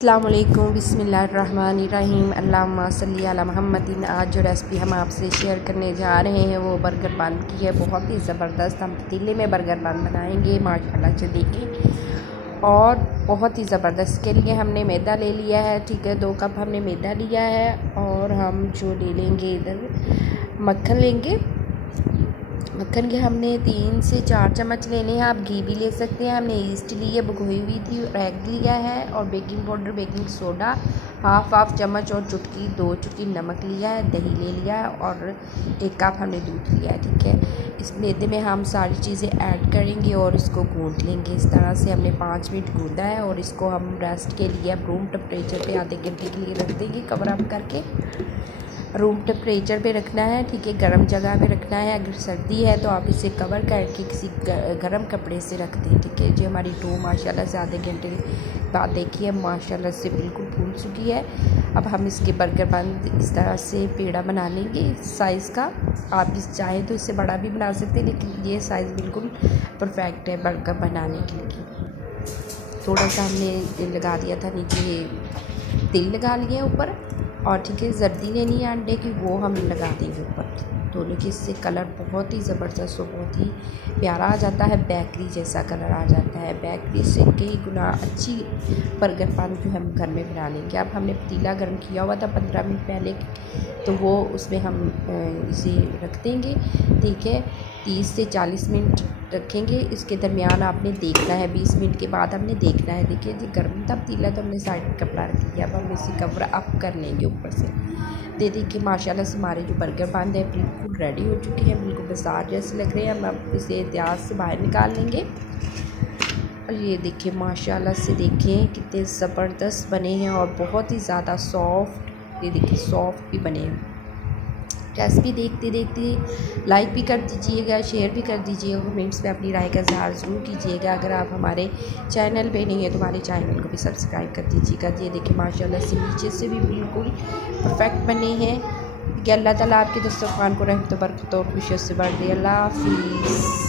अस्सलामुअलैकुम बिस्मिल्लाहिर्रहमानिर्रहीम अल्लाहुम्मा सल्ली अला मुहम्मदिन। आज जो रेसिपी हम आपसे शेयर करने जा रहे हैं वो बर्गर बन की है। बहुत ही ज़बरदस्त हम पतीले में बर्गर बन बनाएंगे माशाल्लाह से देखें, और बहुत ही ज़बरदस्त। के लिए हमने मैदा ले लिया है, ठीक है, 2 कप हमने मैदा लिया है। और हम जो ले लेंगे इधर मक्खन लेंगे। मक्खन के हमने 3 से 4 चम्मच लेने हैं, आप घी भी ले सकते हैं। हमने ईस्ट ली है, भगोई हुई थी, और एग लिया है, और baking powder baking soda half चम्मच, और 2 चुटकी नमक लिया है, दही ले लिया है, और 1 कप हमने दूध लिया है, ठीक है। इस मैदे में हम सारी चीज़ें ऐड करेंगे और इसको गूंथ लेंगे। इस तरह से हमने 5 मिनट गूंदा है, और इसको हम रेस्ट के लिए रूम टेम्परेचर पे आधे घंटे के लिए रख देंगे, कवर अप करके। रूम टेम्परेचर पे रखना है, ठीक है, गर्म जगह पे रखना है। अगर सर्दी है तो आप इसे कवर करके किसी गर्म कपड़े से रख दें, ठीक है जी। हमारी डो माशाल्लाह से आधे घंटे बाद देखिए माशाल्लाह से बिल्कुल फूल चुकी है। अब हम इसके बर्गर बन इस तरह से पेड़ा बना लेंगे साइज़ का। आप इस चाहे तो इससे बड़ा भी बना सकते हैं, लेकिन ये साइज़ बिल्कुल परफेक्ट है बर्गर बनाने के लिए। थोड़ा सा हमने लगा दिया था नीचे, तेल लगा लिया ऊपर, और ठीक है, जर्दी लेनी है अंडे की, वो हम लगा देंगे ऊपर। तो देखिए इससे कलर बहुत ही ज़बरदस्त और बहुत ही प्यारा आ जाता है, बेकरी जैसा कलर आ जाता है। बेकरी से कई गुना अच्छी बर्गर पान जो हम घर में बना लेंगे। अब हमने पतीला गर्म किया हुआ था 15 मिनट पहले, तो वो उसमें हम इसे रख देंगे, ठीक है। 30 से 40 मिनट रखेंगे। इसके दरमियान आपने देखना है, 20 मिनट के बाद हमने देखना है। देखिए जी गर्म था पतीला, तो हमने साइड में कपड़ा रख दिया। अब हम इसे कवर अप कर लेंगे ऊपर से। देखिए माशाल्लाह से हमारे जो बर्गर बन है बिल्कुल रेडी हो चुके हैं, बिल्कुल बाजार जैसे लग रहे हैं। हम अब इसे एहतियात से बाहर निकाल लेंगे। और ये देखिए माशाल्लाह से देखें कितने ज़बरदस्त बने हैं, और बहुत ही ज़्यादा सॉफ्ट, ये देखिए सॉफ्ट भी बने हैं। रेसिपी देखते देखते लाइक भी कर दीजिएगा, शेयर भी कर दीजिएगा, कमेंट्स में अपनी राय का इज़हार ज़रूर कीजिएगा। अगर आप हमारे चैनल पे नहीं है तो हमारे चैनल को भी सब्सक्राइब कर दीजिएगा। ये देखिए माशाल्लाह से नीचे से भी बिल्कुल परफेक्ट बने हैं कि अल्लाह ताला आपके दस्तरखान को रहमत बरकत और खुशियों से भर दे। अल्लाह हाफ़िज़।